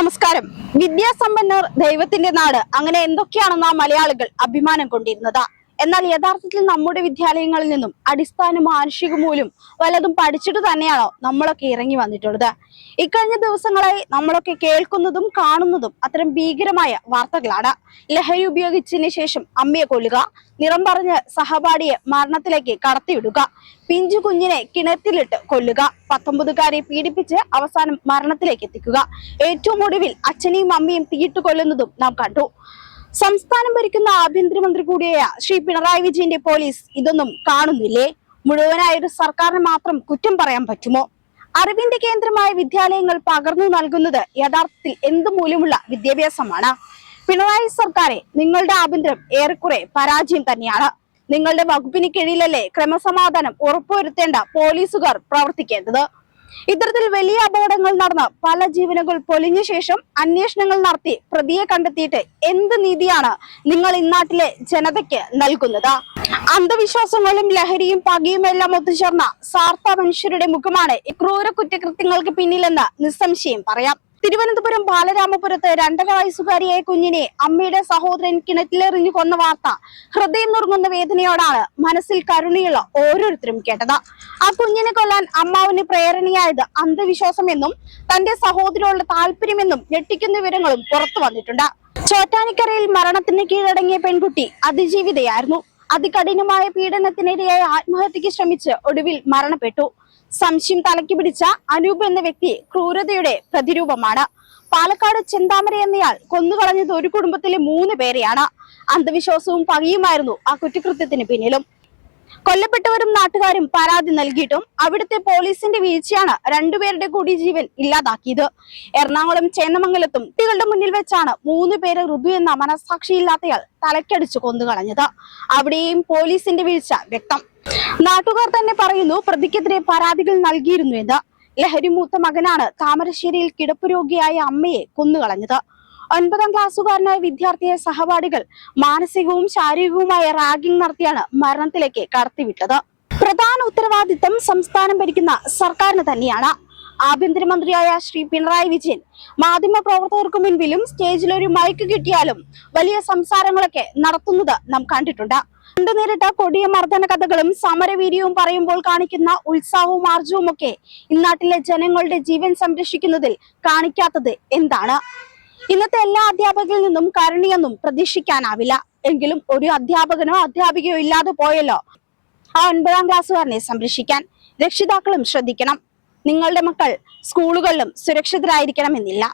നമസ്കാരം. വിദ്യാസമ്പന്നർ ദൈവത്തിന്റെ നാട്, അങ്ങനെ എന്തൊക്കെയാണെന്ന് ആ മലയാളികൾ അഭിമാനം കൊണ്ടിരുന്നത്. എന്നാൽ യഥാർത്ഥത്തിൽ നമ്മുടെ വിദ്യാലയങ്ങളിൽ നിന്നും അടിസ്ഥാന മാനുഷിക മൂല്യം വല്ലതും പഠിച്ചിട്ട് തന്നെയാണോ നമ്മളൊക്കെ ഇറങ്ങി വന്നിട്ടുള്ളത്? ഇക്കഴിഞ്ഞ ദിവസങ്ങളായി നമ്മളൊക്കെ കേൾക്കുന്നതും കാണുന്നതും അത്തരം ഭീകരമായ വാർത്തകളാണ്. ലഹരി ഉപയോഗിച്ചതിന് ശേഷം അമ്മയെ കൊല്ലുക, നിറം പറഞ്ഞ് സഹപാഠിയെ മരണത്തിലേക്ക് കടത്തിവിടുക, പിഞ്ചു കുഞ്ഞിനെ കിണറ്റിലിട്ട് കൊല്ലുക, 19കാരെ പീഡിപ്പിച്ച് അവസാനം മരണത്തിലേക്ക് എത്തിക്കുക, ഏറ്റവും ഒടുവിൽ അച്ഛനെയും അമ്മയും തീയിട്ട് കൊല്ലുന്നതും നാം കണ്ടു. സംസ്ഥാനം ഭരിക്കുന്ന ആഭ്യന്തരമന്ത്രി കൂടിയായ ശ്രീ പിണറായി വിജയന്റെ പോലീസ് ഇതൊന്നും കാണുന്നില്ലേ? മുഴുവനായ ഒരു സർക്കാരിനെ മാത്രം കുറ്റം പറയാൻ പറ്റുമോ? അറിവിന്റെ കേന്ദ്രമായ വിദ്യാലയങ്ങൾ പകർന്നു നൽകുന്നത് യഥാർത്ഥത്തിൽ എന്ത് മൂല്യമുള്ള വിദ്യാഭ്യാസമാണ്? പിണറായി സർക്കാരെ, നിങ്ങളുടെ ആഭ്യന്തരം ഏറെക്കുറെ പരാജയം തന്നെയാണ്. നിങ്ങളുടെ വകുപ്പിന് കീഴിലല്ലേ ക്രമസമാധാനം ഉറപ്പുവരുത്തേണ്ട പോലീസുകാർ പ്രവർത്തിക്കേണ്ടത്? ഇത്തരത്തിൽ വലിയ അപകടങ്ങൾ നടന്ന പല ജീവനുകൾ പൊലിഞ്ഞ ശേഷം അന്വേഷണങ്ങൾ നടത്തി പ്രതിയെ കണ്ടെത്തിയിട്ട് എന്ത് നീതിയാണ് നിങ്ങൾ ഇന്നാട്ടിലെ ജനതയ്ക്ക് നൽകുന്നത്? അന്ധവിശ്വാസങ്ങളും ലഹരിയും പകയും എല്ലാം ഒത്തുചേർന്ന സാർത്ഥ മനുഷ്യരുടെ മുഖമാണ് ഈ ക്രൂര കുറ്റകൃത്യങ്ങൾക്ക് പിന്നിലെന്ന് നിസ്സംശയം പറയാം. തിരുവനന്തപുരം ബാലരാമപുരത്ത് 2.5 വയസ്സുകാരിയായ കുഞ്ഞിനെ അമ്മയുടെ സഹോദരൻ കിണറ്റിലെറിഞ്ഞു കൊന്ന വാർത്ത ഹൃദയം നുറുങ്ങുന്ന വേദനയോടാണ് മനസ്സിൽ കരുണയുള്ള ഓരോരുത്തരും കേട്ടത്. ആ കുഞ്ഞിനെ കൊല്ലാൻ അമ്മാവിന് പ്രേരണയായത് അന്ധവിശ്വാസമെന്നും തന്റെ സഹോദരനുള്ള താല്പര്യമെന്നും ഞെട്ടിക്കുന്ന വിവരങ്ങളും പുറത്തു വന്നിട്ടുണ്ട്. ചോറ്റാനിക്കരയിൽ മരണത്തിന് കീഴടങ്ങിയ പെൺകുട്ടി അതിജീവിതയായിരുന്നു. അതികഠിനമായ പീഡനത്തിനിരയായ ആത്മഹത്യക്ക് ശ്രമിച്ച് ഒടുവിൽ മരണപ്പെട്ടു. സംശയം തലയ്ക്ക് പിടിച്ച അനൂപ് എന്ന വ്യക്തി ക്രൂരതയുടെ പ്രതിരൂപമാണ്. പാലക്കാട് ചെന്താമര എന്നയാൾ കൊന്നുകളഞ്ഞത് ഒരു കുടുംബത്തിലെ 3 പേരെയാണ്. അന്ധവിശ്വാസവും പകയുമായിരുന്നു ആ കുറ്റകൃത്യത്തിന് പിന്നിലും. കൊല്ലപ്പെട്ടവരും നാട്ടുകാരും പരാതി നൽകിയിട്ടും അവിടുത്തെ പോലീസിന്റെ വീഴ്ചയാണ് 2 പേരുടെ കൂടി ജീവൻ ഇല്ലാതാക്കിയത്. എറണാകുളം ചേന്നമംഗലത്തും കുട്ടികളുടെ മുന്നിൽ വെച്ചാണ് 3 പേരെ ഋതു എന്ന മനസാക്ഷിയില്ലാത്തയാൾ തലക്കടിച്ചു കൊന്നുകളഞ്ഞത്. അവിടെയും പോലീസിന്റെ വീഴ്ച വ്യക്തം. നാട്ടുകാർ തന്നെ പറയുന്നു പ്രതിക്കെതിരെ പരാതികൾ നൽകിയിരുന്നു എന്ന്. ലഹരി മൂത്ത മകനാണ് താമരശ്ശേരിയിൽ കിടപ്പ് രോഗിയായ അമ്മയെ കൊന്നുകളഞ്ഞത്. 9ാം ക്ലാസ്സുകാരനായ വിദ്യാർത്ഥിയെ സഹപാഠികൾ മാനസികവും ശാരീരികവുമായ റാഗിംഗ് നടത്തിയാണ് മരണത്തിലേക്ക് കടത്തിവിട്ടത്. പ്രധാന ഉത്തരവാദിത്തം സംസ്ഥാനം ഭരിക്കുന്ന സർക്കാരിന് തന്നെയാണ്. ആഭ്യന്തരമന്ത്രിയായ ശ്രീ പിണറായി വിജയൻ മാധ്യമപ്രവർത്തകർക്ക് മുൻപിലും സ്റ്റേജിലൊരു മൈക്ക് കിട്ടിയാലും വലിയ സംസാരങ്ങളൊക്കെ നടത്തുന്നത് നാം കണ്ടിട്ടുണ്ട്. നേരിട്ട കൊടിയ മർദ്ദന കഥകളും സമരവീര്യവും പറയുമ്പോൾ കാണിക്കുന്ന ഉത്സാഹവും ആർജവും ഒക്കെ ഇന്നാട്ടിലെ ജനങ്ങളുടെ ജീവൻ സംരക്ഷിക്കുന്നതിൽ കാണിക്കാത്തത് എന്താണ്? ഇന്നത്തെ എല്ലാ അധ്യാപകരിൽ നിന്നും കരുണയൊന്നും പ്രതീക്ഷിക്കാനാവില്ല. എങ്കിലും ഒരു അധ്യാപകനോ അധ്യാപികയോ ഇല്ലാതെ പോയല്ലോ ആ 9ാം ക്ലാസ്സുകാരനെ സംരക്ഷിക്കാൻ. രക്ഷിതാക്കളും ശ്രദ്ധിക്കണം. നിങ്ങളുടെ മക്കൾ സ്കൂളുകളിലും സുരക്ഷിതരായിരിക്കണമെന്നില്ല.